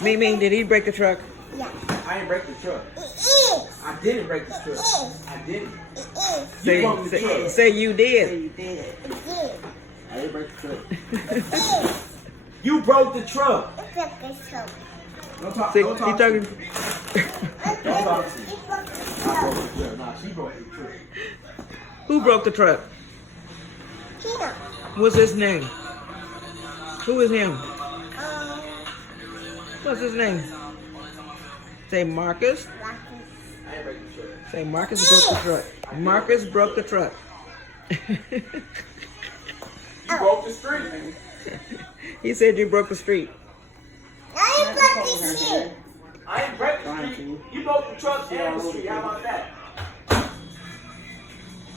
Ming, did he break the truck? Yeah. I didn't break the truck. It is. I didn't break the truck. It is. I didn't. It is. You broke the truck. Say you did. You did. It is. I didn't break the truck. It is. You broke the truck. It's like a show. Don't talk. See, Don't he talk. To talking. me. Don't talk to me. I broke the truck. Nah, she broke the truck. Who broke the truck? Tina. What's his name? Who is him? What's his name? Say Marcus. Rocky. I didn't break the truck. Say Marcus broke the truck. Marcus broke the truck. You broke the street. He said you broke the street. I got this shit. I ain't break the street. You broke the truck and the street. How about that?